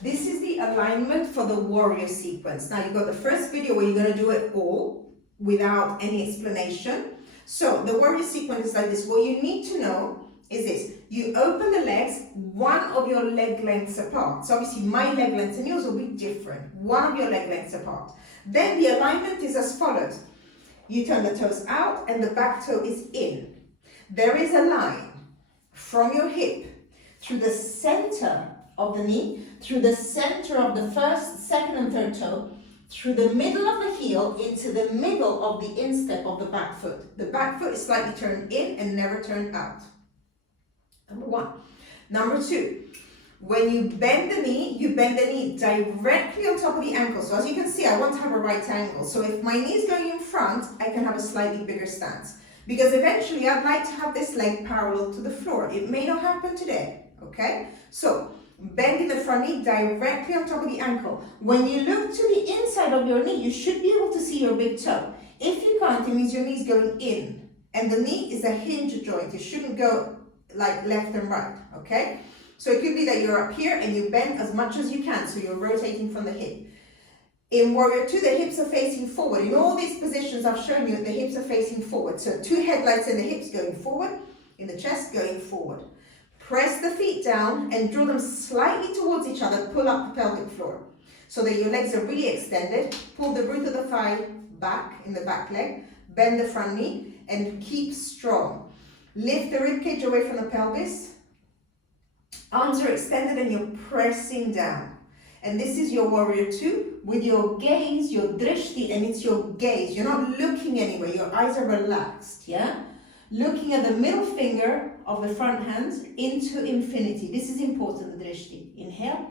This is the alignment for the warrior sequence. Now you've got the first video where you're going to do it all without any explanation. So the warrior sequence is like this. What you need to know is this. You open the legs, one of your leg lengths apart. So obviously my leg length and yours will be different. One of your leg lengths apart. Then the alignment is as follows. You turn the toes out and the back toe is in. There is a line from your hip through the center of the knee, through the center of the first, second and third toe, through the middle of the heel into the middle of the instep of the back foot. The back foot is slightly turned in and never turned out. Number one. Number two, when you bend the knee directly on top of the ankle. So as you can see, I want to have a right angle. So if my knee is going in front, I can have a slightly bigger stance. Because eventually I'd like to have this leg parallel to the floor. It may not happen today, okay? So bending the front knee directly on top of the ankle. When you look to the inside of your knee, you should be able to see your big toe. If you can't, it means your knee is going in. And the knee is a hinge joint. It shouldn't go like left and right, okay? So it could be that you're up here and you bend as much as you can, so you're rotating from the hip. In Warrior 2, the hips are facing forward. In all these positions I've shown you, the hips are facing forward. So 2 headlights in the hips going forward, in the chest going forward. Press the feet down and draw them slightly towards each other. Pull up the pelvic floor so that your legs are really extended. Pull the root of the thigh back in the back leg. Bend the front knee and keep strong. Lift the rib cage away from the pelvis. Arms are extended and you're pressing down. And this is your Warrior 2 with your gaze, your drishti, and it's your gaze. You're not looking anywhere. Your eyes are relaxed, yeah? Looking at the middle finger of the front hand into infinity. This is important, the drishti. Inhale,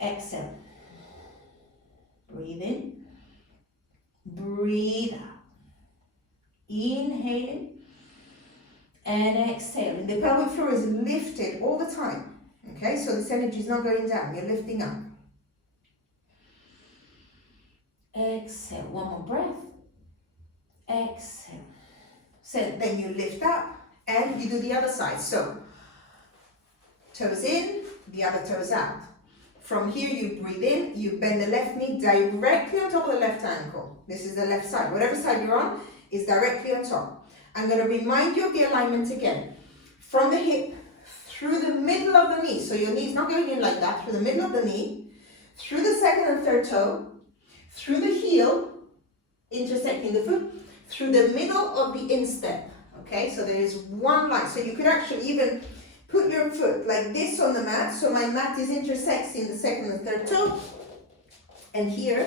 exhale. Breathe in, breathe out. Inhaling and exhaling. The pelvic floor is lifted all the time. Okay, so this energy is not going down, you're lifting up. Exhale, one more breath. Exhale. So then you lift up and you do the other side. So, toes in, the other toes out. From here you breathe in, you bend the left knee directly on top of the left ankle. This is the left side. Whatever side you're on is directly on top. I'm going to remind you of the alignment again. From the hip, through the middle of the knee, so your knee is not going in like that, through the middle of the knee, through the second and third toe, through the heel, intersecting the foot, through the middle of the instep, okay? So there is one line, so you could actually even put your foot like this on the mat, so my mat is intersecting the second and third toe, and here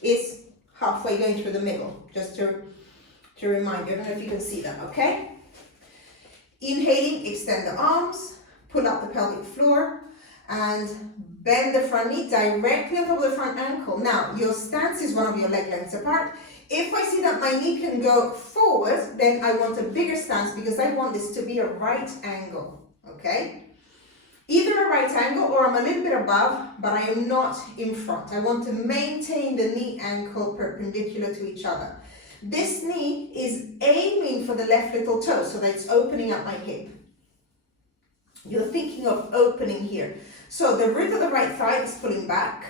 is halfway going through the middle, just to remind you. I don't know if you can see that, okay? Inhaling, extend the arms, pull up the pelvic floor, and bend the front knee directly on top of the front ankle. Now, your stance is one of your leg lengths apart. If I see that my knee can go forward, then I want a bigger stance because I want this to be a right angle, okay? Either a right angle or I'm a little bit above, but I am not in front. I want to maintain the knee ankle perpendicular to each other. This knee is aiming for the left little toe so that it's opening up my hip. You're thinking of opening here. So the root of the right thigh is pulling back.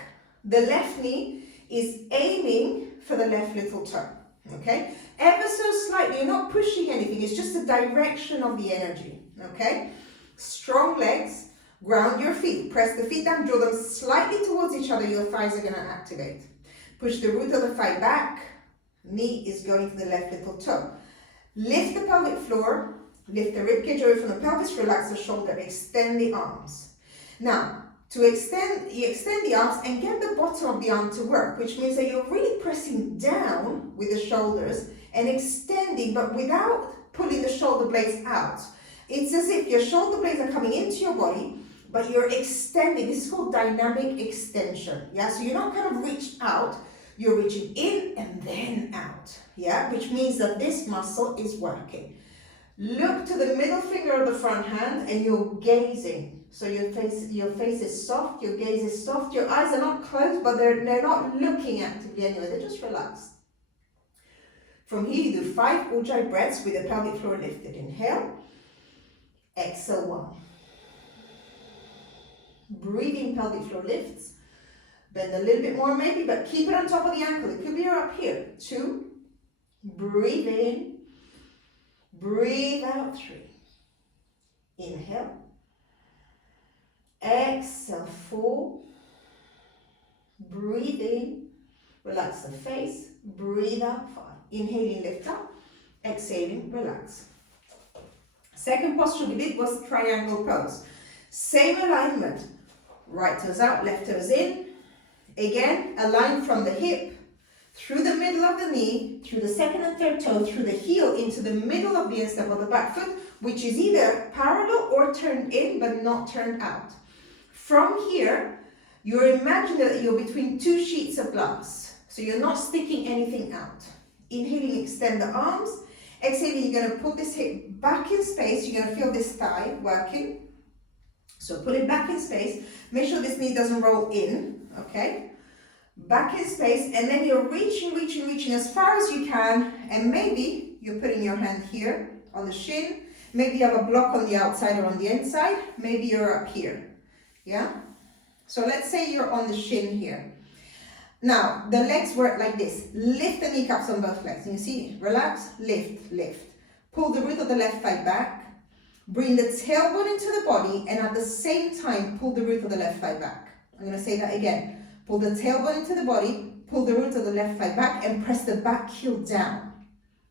The left knee is aiming for the left little toe. Okay? Ever so slightly, you're not pushing anything. It's just the direction of the energy. Okay? Strong legs. Ground your feet. Press the feet down. Draw them slightly towards each other. Your thighs are going to activate. Push the root of the thigh back. Knee is going to the left little toe. Lift the pelvic floor, lift the ribcage away from the pelvis, relax the shoulder, extend the arms. Now, to extend, you extend the arms and get the bottom of the arm to work, which means that you're really pressing down with the shoulders and extending, but without pulling the shoulder blades out. It's as if your shoulder blades are coming into your body, but you're extending. This is called dynamic extension. Yeah, so you're not kind of reached out. You're reaching in and then out, yeah? Which means that this muscle is working. Look to the middle finger of the front hand and you're gazing. So your face is soft, your gaze is soft, your eyes are not closed, but they're not looking actively anyway, they're just relaxed. From here you do 5 Ujjayi breaths with the pelvic floor lifted. Inhale, exhale 1. Breathe in, pelvic floor lifts. Bend a little bit more maybe, but keep it on top of the ankle. It could be up here. 2. Breathe in. Breathe out. 3. Inhale. Exhale. 4. Breathe in. Relax the face. Breathe out. 5. Inhaling, lift up. Exhaling, relax. Second posture we did was triangle pose. Same alignment. Right toes out, left toes in. Again, align from the hip, through the middle of the knee, through the second and third toe, through the heel into the middle of the instep of the back foot, which is either parallel or turned in but not turned out. From here, you're imagining that you're between 2 sheets of glass. So you're not sticking anything out. Inhaling, extend the arms. Exhaling, you're going to put this hip back in space. You're going to feel this thigh working. So put it back in space. Make sure this knee doesn't roll in, okay? Back in space, and then you're reaching as far as you can, and maybe you're putting your hand here on the shin. Maybe you have a block on the outside or on the inside. Maybe you're up here, yeah? So let's say you're on the shin here. Now, the legs work like this. Lift the kneecaps on both legs. And you see, relax, lift, lift. Pull the root of the left thigh back. Bring the tailbone into the body, and at the same time, pull the root of the left thigh back. I'm going to say that again. Pull the tailbone into the body, pull the root of the left thigh back, and press the back heel down.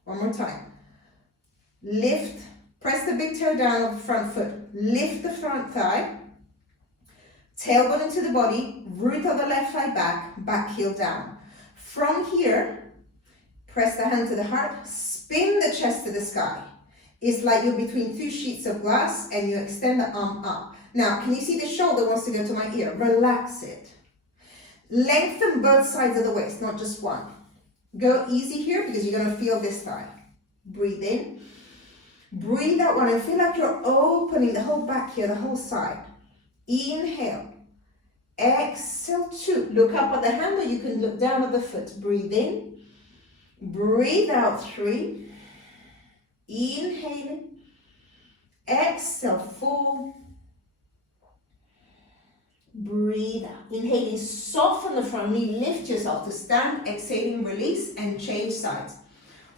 One more time. Lift, press the big toe down of the front foot. Lift the front thigh. Tailbone into the body, root of the left thigh back, back heel down. From here, press the hand to the heart, spin the chest to the sky. It's like you're between 2 sheets of glass and you extend the arm up. Now, can you see the shoulder wants to go to my ear? Relax it. Lengthen both sides of the waist, not just one. Go easy here because you're going to feel this thigh. Breathe in. Breathe out one and feel like you're opening the whole back here, the whole side. Inhale. Exhale, 2. Look up at the hand or you can look down at the foot. Breathe in. Breathe out, 3. Inhaling. Exhale, 4. Breathe out. Inhaling, soften the front knee, lift yourself to stand. Exhaling, release and change sides.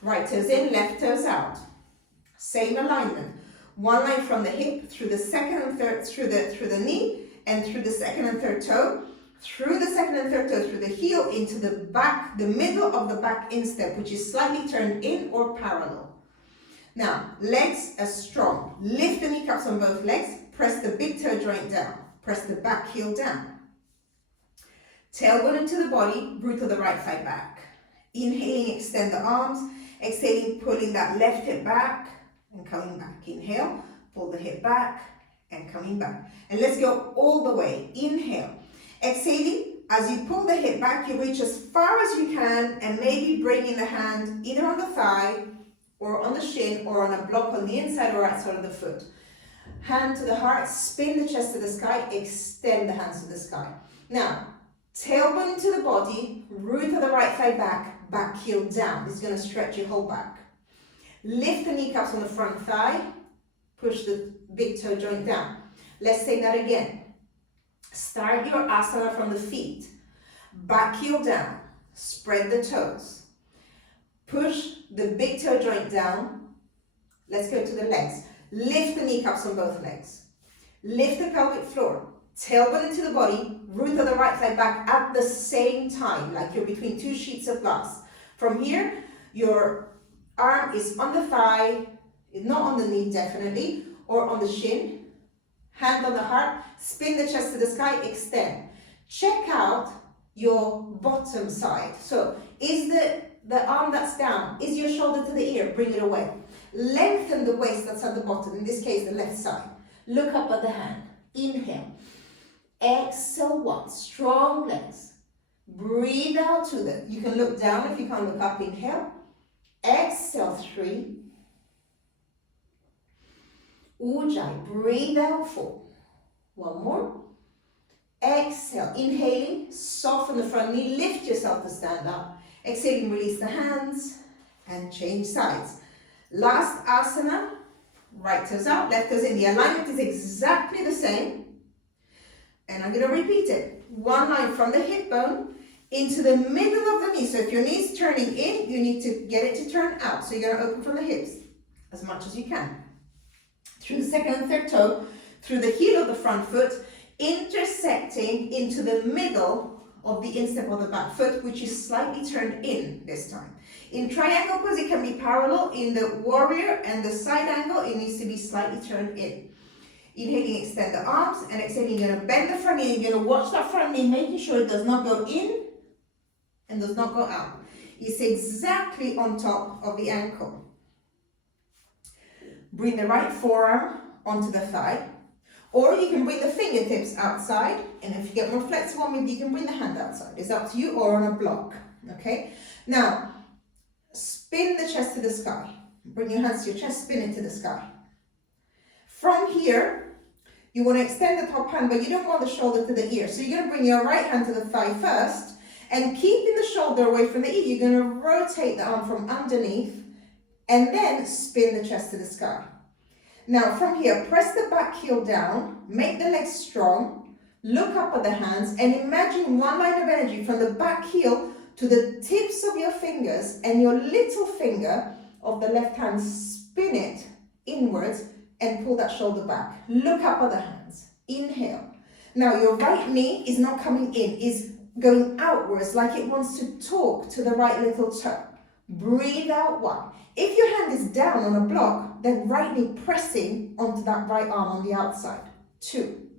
Right toes in, left toes out. Same alignment. One line from the hip through the second and third, through the knee and through the second and third toe. Through the second and third toe, through the heel into the back, the middle of the back instep, which is slightly turned in or parallel. Now, legs are strong. Lift the kneecaps on both legs. Press the big toe joint down. Press the back heel down. Tailbone into the body, root of the right thigh back. Inhaling, extend the arms. Exhaling, pulling that left hip back and coming back. Inhale, pull the hip back and coming back. And let's go all the way. Inhale. Exhaling, as you pull the hip back, you reach as far as you can and maybe bringing the hand either on the thigh or on the shin or on a block on the inside or outside of the foot. Hand to the heart, spin the chest to the sky, extend the hands to the sky. Now, tailbone into the body, root of the right thigh back, back heel down. This is going to stretch your whole back. Lift the kneecaps on the front thigh, push the big toe joint down. Let's say that again. Start your asana from the feet. Back heel down, spread the toes. Push the big toe joint down. Let's go to the legs. Lift the kneecaps on both legs. Lift the pelvic floor. Tailbone into the body, root of the right thigh back at the same time, like you're between 2 sheets of glass. From here, your arm is on the thigh, not on the knee definitely, or on the shin. Hand on the heart, spin the chest to the sky, extend. Check out your bottom side. So is the arm that's down, is your shoulder to the ear, bring it away. Lengthen the waist that's at the bottom, in this case the left side. Look up at the hand. Inhale. Exhale, 1. Strong legs. Breathe out 2. You can look down if you can't look up. Inhale. Exhale, 3. Ujjayi. Breathe out 4. One more. Exhale. Inhaling. Soften the front knee. Lift yourself to stand up. Exhaling. Release the hands and change sides. Last asana. Right toes out, left toes in. The alignment is exactly the same. And I'm going to repeat it. One line from the hip bone into the middle of the knee. So if your knee is turning in, you need to get it to turn out. So you're going to open from the hips as much as you can. Through the second and third toe, through the heel of the front foot, intersecting into the middle of the instep of the back foot, which is slightly turned in this time. In triangle pose, it can be parallel. In the warrior and the side angle, it needs to be slightly turned in. Inhaling, extend the arms, and exhaling, you're going to bend the front knee. You're going to watch that front knee, making sure it does not go in and does not go out. It's exactly on top of the ankle. Bring the right forearm onto the thigh, or you can bring the fingertips outside, and if you get more flexible, maybe you can bring the hand outside. It's up to you, or on a block, okay? Now, spin the chest to the sky. Bring your hands to your chest, spin it to the sky. From here, you want to extend the top hand, but you don't want the shoulder to the ear. So you're going to bring your right hand to the thigh first, and keeping the shoulder away from the ear, you're going to rotate the arm from underneath, and then spin the chest to the sky. Now from here, press the back heel down, make the legs strong, look up at the hands, and imagine one line of energy from the back heel to the tips of your fingers, and your little finger of the left hand, spin it inwards and pull that shoulder back. Look up at the hands. Inhale. Now your right knee is not coming in, is going outwards like it wants to talk to the right little toe. Breathe out, 1. If your hand is down on a block, then right knee pressing onto that right arm on the outside. 2.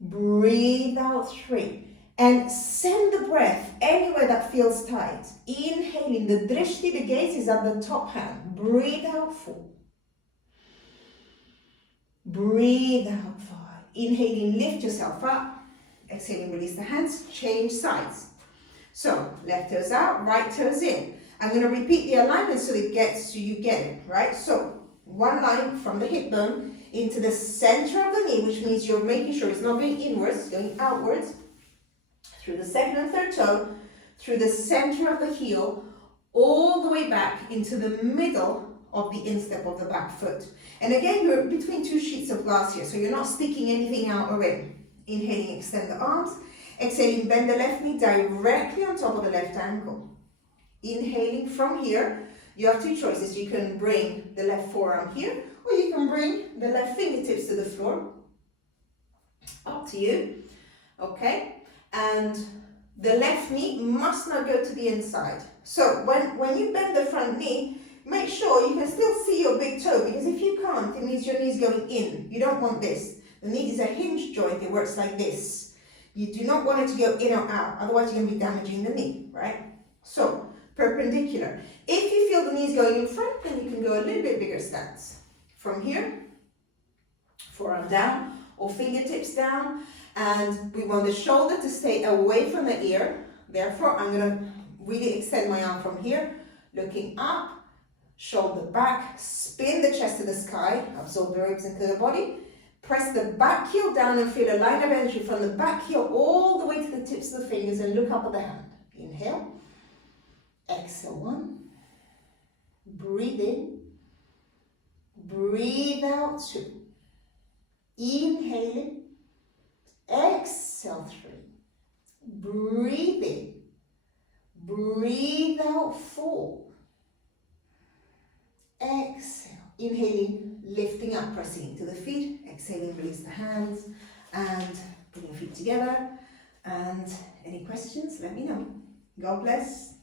Breathe out, 3. And send the breath anywhere that feels tight. Inhaling, the drishti, the gaze is at the top hand. Breathe out, 4. Breathe out, 5. Inhaling, lift yourself up. Exhaling, release the hands, change sides. So, left toes out, right toes in. I'm going to repeat the alignment so it gets so you get it, right? So, one line from the hip bone into the center of the knee, which means you're making sure it's not going inwards, it's going outwards. Through the second and third toe, through the center of the heel, all the way back into the middle of the instep of the back foot. And again, you're between 2 sheets of glass here, so you're not sticking anything out already. Inhaling, extend the arms. Exhaling, bend the left knee directly on top of the left ankle. Inhaling from here, you have 2 choices. You can bring the left forearm here, or you can bring the left fingertips to the floor. Up to you. Okay? And the left knee must not go to the inside. So when you bend the front knee, make sure you can still see your big toe, because if you can't, it means your knee is going in. You don't want this. The knee is a hinge joint. It works like this. You do not want it to go in or out, otherwise you're going to be damaging the knee, right? So, perpendicular. If you feel the knees going in front, then you can go a little bit bigger stance. From here, forearm down or fingertips down, and we want the shoulder to stay away from the ear. Therefore, I'm going to really extend my arm from here, looking up, shoulder back, spin the chest to the sky, absorb the ribs into the body. Press the back heel down and feel a line of energy from the back heel all the way to the tips of the fingers, and look up at the hand. Inhale. Exhale, 1. Breathe in. Breathe out, 2. Inhaling. Exhale, 3. Breathe in. Breathe out, 4. Exhale. Inhaling, lifting up, pressing into the feet. Exhaling, release the hands, and putting your feet together. And any questions, let me know. God bless.